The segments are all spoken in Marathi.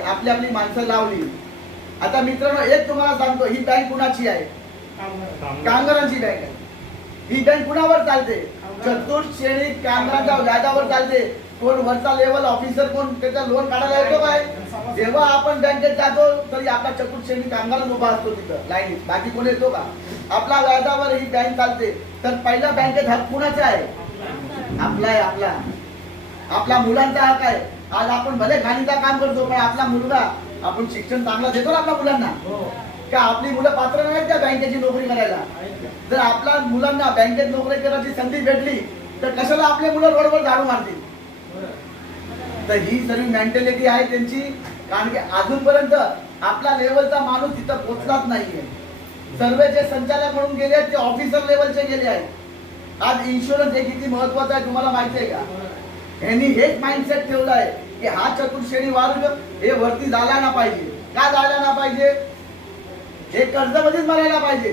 आपली आपली माणसं लावली. आता मित्रांनो एक तुम्हाला सांगतो, ही बँक कुणाची आहे? कामगारांची बँक आहे. ही बँक कुणावर चालते? चतुर्थ श्रेणी कामगारांच्या व्याजावर चालते. कोण वरचा लेवल ऑफिसर कोण त्याचा लोन काढायला येतो काय? जेव्हा आपण बँकेत जातो तरी आपला चतुर्थ श्रेणी कामगार उभा असतो तिथं लाईनीत, बाकी कोण येतो का? आपला व्याजावर ही बँक चालते. तर पहिला बँकेत हक्क कुणाचा आहे? आपला आहे. आपला मुलांचा हक्क आहे. आज आपण भले खाणीचं काम करतो पण आपला मुलगा आपण शिक्षण चांगलं देतो ना आपल्या मुलांना. का आपली मुलं पात्र नाहीत त्या बँकेची नोकरी करायला? जर आपल्या मुलांना बँकेत नोकरी करायची संधी भेटली तर कशाला आपले मुलं रोडवर झाडू मारतील? तर ही सर्व मेंटॅलिटी आहे त्यांची. कारण की अजूनपर्यंत आपला लेवलचा माणूस तिथं पोहोचलाच नाहीये. सर्व जे संचालक म्हणून गेले आहेत ते ऑफिसर लेवलचे गेले आहेत. आज इन्शुरन्स हे किती महत्वाचं आहे तुम्हाला माहिती आहे का? यांनी हेच माइंडसेट ठेवला आहे की हा चतुर्श्रेणी वर्ग हे वरती झाला ना पाहिजे. का झाला ना पाहिजे? हे कर्जमध्येच मरायला पाहिजे.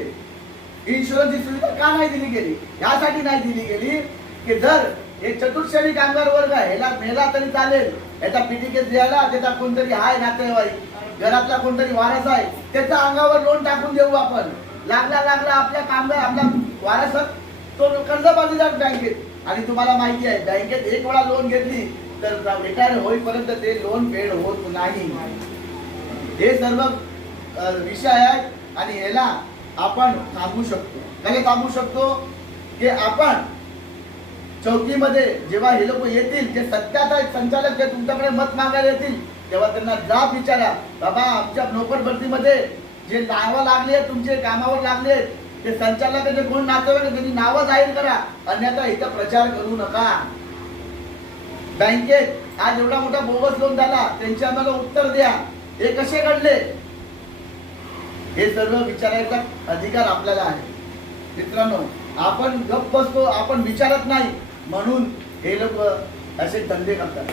इन्शुरन्सची सुविधा का नाही दिली गेली? यासाठी नाही दिली गेली की जर हे चतुर्श्रेणी कामगार वर्ग आहे ह्याला मेला तरी चालेल, याचा पीटीकेस द्यायला त्याचा कोणतरी आहे नातेवाईक, घरातला कोणतरी वारस आहे, त्याच्या अंगावर लोन टाकून देऊ आपण. लागला आपल्या कामगार आपला वारस तो कर्जबाजारी बँकेत. आणि तुम्हाला माहिती आहे बँकेत एक वेळा लोन घेतली तर रिटायर होईपर्यंत ते लोन पेड होत नाही. हे सर्व विषय आहेत आणि याला आपण थांबवू शकतो. काय थांबवू शकतो? की आपण चौकीमध्ये जेव्हा हे लोक येतील, जे सत्यात आहेत संचालक जे तुमच्याकडे मत मागायला येतील, तेव्हा त्यांना जाब विचारा, बाबा आमच्या नोकर भरतीमध्ये जे नावं लागले तुमचे कामावर लागले ते संचालकाचे कोण नातेवाईक त्यांनी नावं जाहीर करा, अन्यथा इथं प्रचार करू नका. बँकेत आज एवढा मोठा बोगस लोन झाला, त्यांचे आम्हाला उत्तर द्या. हे कसे घडले? हे सर्व विचारायचा अधिकार आपल्याला आहे. मित्रांनो आपण गप्प बसतो, आपण विचारत नाही म्हणून हे लोक असे धंदे करतात.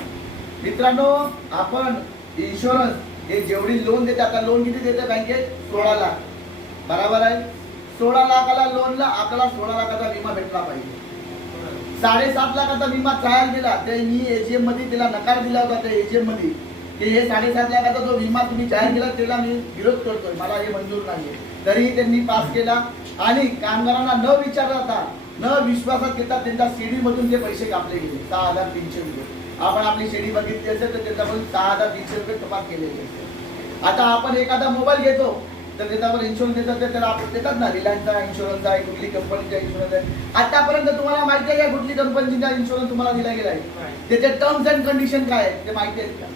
मित्रांनो आपण इन्शुरन्स हे जेवढी लोन देते, आता लोन किती देते बँकेत? 16 लाख, बरोबर आहे. 16 लाखाला लोनला आपल्याला 16 लाखाचा विमा भेटला पाहिजे. 7.5 लाखाचा विमा ट्रायल दिला, ते मी एजीएम मध्ये तिला नकार दिला होता त्या एजीएम मध्ये की हे 7.5 लाखाचा जो विमा तुम्ही जाहीर केला त्याला मी विरोध करतोय, मला हे मंजूर नाहीये. तरीही त्यांनी पास केला आणि कामगारांना न विचारता न विश्वासात घेता त्यांच्या सीडी मधून ते पैसे कापले गेले. 6,300 रुपये. आपण आपली सीडी बघितली असेल तर त्याच्यामधून 6,300 रुपये कपात केलेले असेल. आता आपण एखादा मोबाईल घेतो तर त्याच्यावर इन्शुरन्स देतात, तर त्याला आपण देतात ना रिलायन्सचा इन्शुरन्स आहे, कुठली कंपनीचा इन्शुरन्स आहे. आतापर्यंत तुम्हाला माहिती आहे का कुठली कंपनीचा इन्शुरन्स तुम्हाला दिला गेला आहे? त्याचे टर्म्स अँड कंडिशन काय आहे ते माहिती आहे का?